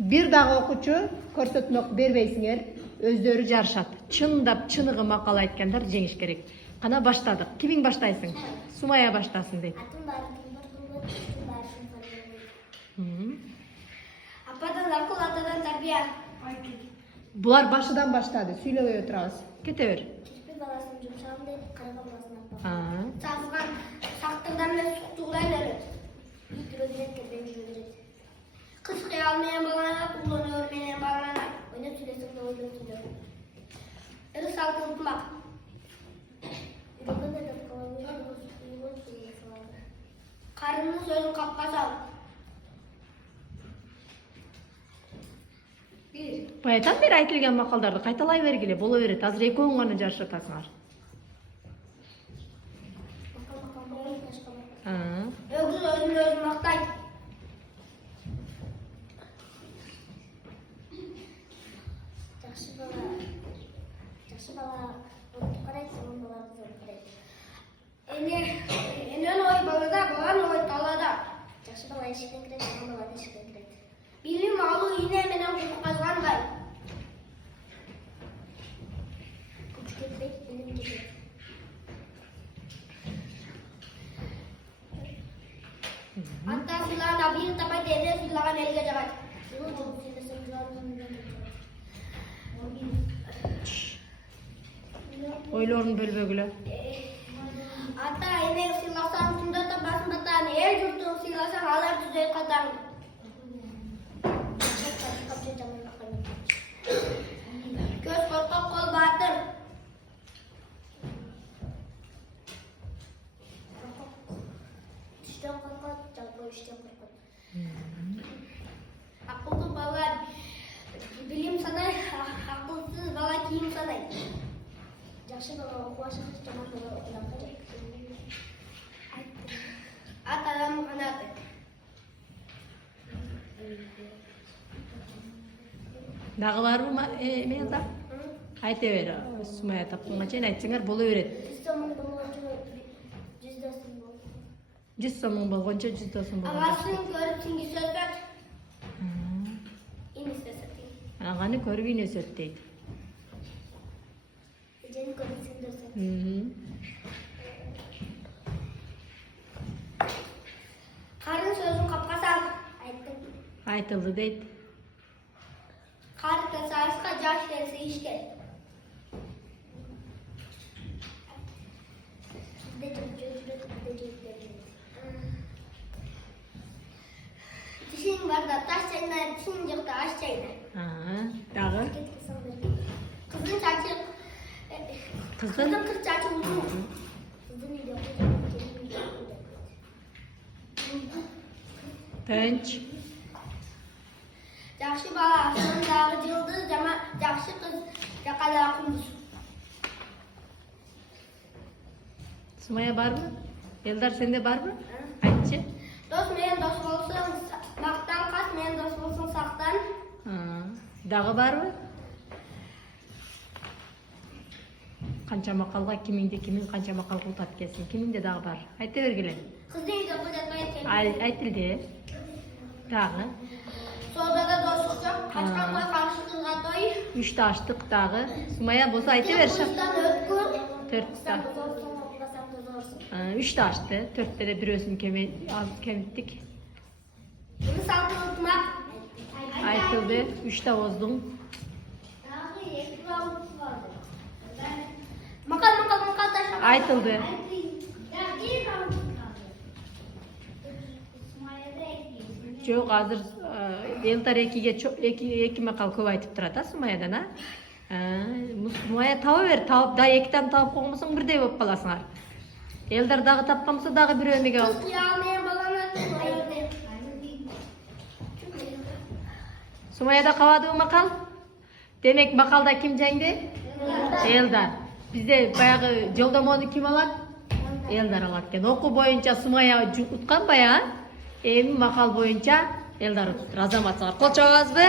Бир дагы окуучу көрсөтмө бербейсиңер, өздөрү жарышат. Чындап, чыныгы макал айткандар жеңиш керек. Кана баштадык. Кимиң баштайсың? Сумая баштасын дейт. Ападан акыл, атадан тарбия. Булар башыдан баштады. Сүйлөбөй отурабыз. Кете бер. Кирпи баласын жумшагын дейт, карга баласын аппаган. Сазган сактырдан эле суктуугудан өрөт. Ит өрөт, кербең өрөт. Кыз кыял менен баланат, улан өр менен баланат. Ойноп сүйлөсөң да ойлоп сүйлө. Ырыс алтын ынтымак. Карынның сөзүн капка сал. Баятан бери айтылган макалдарды кайталай бергиле, боло берет. Азыр экөөң гана жарышып атасыңар. Өгүз өзүн өзү мактайт. Жакшы бала отуп карайт, жаман бала кызып карайт. Энен ой балада, баланын ой талада. Жакшы бала эшиктен кирет, жаман бала эшиктен кирет. Билим алуу ийне менен куш казгандай. Күч кетпейт, билим кетет. Ата сыйлана бир табайт, эне сыйлаган элге жабайт. Ойлорун бөлбөгүлө. Ата эне сыйласаң күндө табасын батан, эл журтун сыйласаң алар түзөй катаң. Көз коркок, кол батыр. Түштөн коркот, жалпы иштен коркот. Акылдуу бала билим санай, акылсыз бала кийим санай. Жакшы бала окубашы, жаман бала окуйт. Ат адамдын канаты. Дагы барбы мен да? Айта бер, Сумая тапканга чейин айтсаңар боло берет. 100 сомуң болгончо 100 досуң болгончо. Агасын көрүп сиңгиси өтөт. Инесе өтөт. Аганы көрүп инеси өт дейт. Эжени көрүп сиңгиси өтөт. Карын сөзүн капка сал. Айттым. Айтылды дейт. Кар келсе айска, жаш келсе ишке. Тишиң барда таш чайна, тишиң жокта аш чайна. Дагы? Кыздын чачы Кыздын кыр чачы узун. Тынч. Жакшы бала асмандагы жылдыз, жакшы кыз жакадагы кундуз. Сумая барбы? Элдар сенде барбы? Айтчы. Дос менен дос болсоң, мактан, кат менен дос болсоң, сактан. Дагы барбы? Канча макалга кимиң канча макал култап келсин? Кимиңде дагы бар? Айта бергиле. Кыздын үйдө кыз жатпайт. Айтылды. Дагы. Содада достук жок, качкан кой каршы кызга той. 3 та аштык дагы. Сумая болсо айта берши. 4 та. 3 та ашты. 4 та бирөөсүн кемиттик. Ырыс алтын ынтымак. Айтылды. 3 та оздуң. Макал таша. Айтылды. Жок, азыр Элдар эки макал көп айтып турат, Сумаядан, Сумая таба бер, тауып да экиден таап коймосоң бирдей болуп каласыңар. Элдар дагы тапкан болсо дагы бирөө эмеге алып. Сумаяда кабадыбы макал? Демек макалда ким жеңди? Элдар. Бизде баягы жолдомону ким алат? Элдар алат экен. Окуу боюнча Сумая уткан бая, эми макал боюнча Элдар утуптур. Азамат, кол чабабызбы?